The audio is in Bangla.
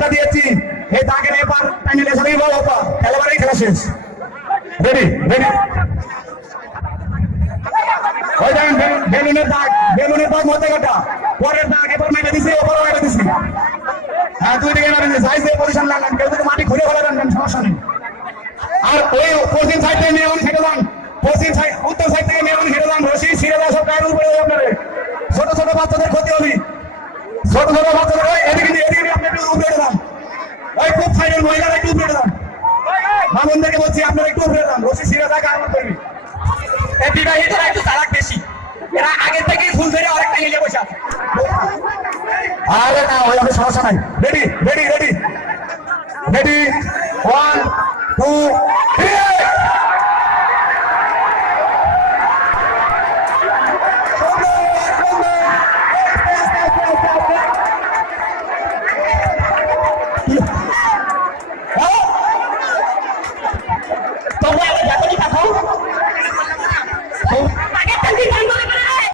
দাগটা দিয়েছি, এই দাগের এবার টাইনে এসে বল হতো খেলাবারই খেলা শেষ। রেডি রেডি ওই দেখেন বেলুনের দাগ মধ্যে কাটা, পরের দাগ এবার মেরে দিছি, ওপরও মেরে দিছি। হ্যাঁ দুই দিকে মেরে দিছি, সাইজ দিয়ে পজিশন লাগলেন, কেউ যদি মাটি ঘুরে ফেলে দেন সমস্যা নেই। আর ওই পশ্চিম সাইড থেকে নিয়ে হেঁটে যান, পশ্চিম সাইড উত্তর সাইড থেকে নিয়ে হেঁটে যান, রশি ছিঁড়ে দেওয়া সব গায়ের উপরে আপনার ছোট ছোট বাচ্চাদের ক্ষতি হবে, ছোট ছোট বাচ্চাদের এদিকে আপনি একটু উপরে যান, ওই খুব সাইডের মহিলারা একটু উপরে যান, মামুনদেরকে বলছি আপনারা একটু উপরে যান, রশি ছিঁড়ে দেওয়া গায়ের উপরে। বিবাহিতরা একটু তালাক বেশি, এরা আগের থেকেই ফুল ধরে অনেকটা এলে বসে আছে। আরে না ওই হবে সমস্যা নাই। রেডি রেডি রেডি রেডি 1 2 3 তোমরা যতই দেখাও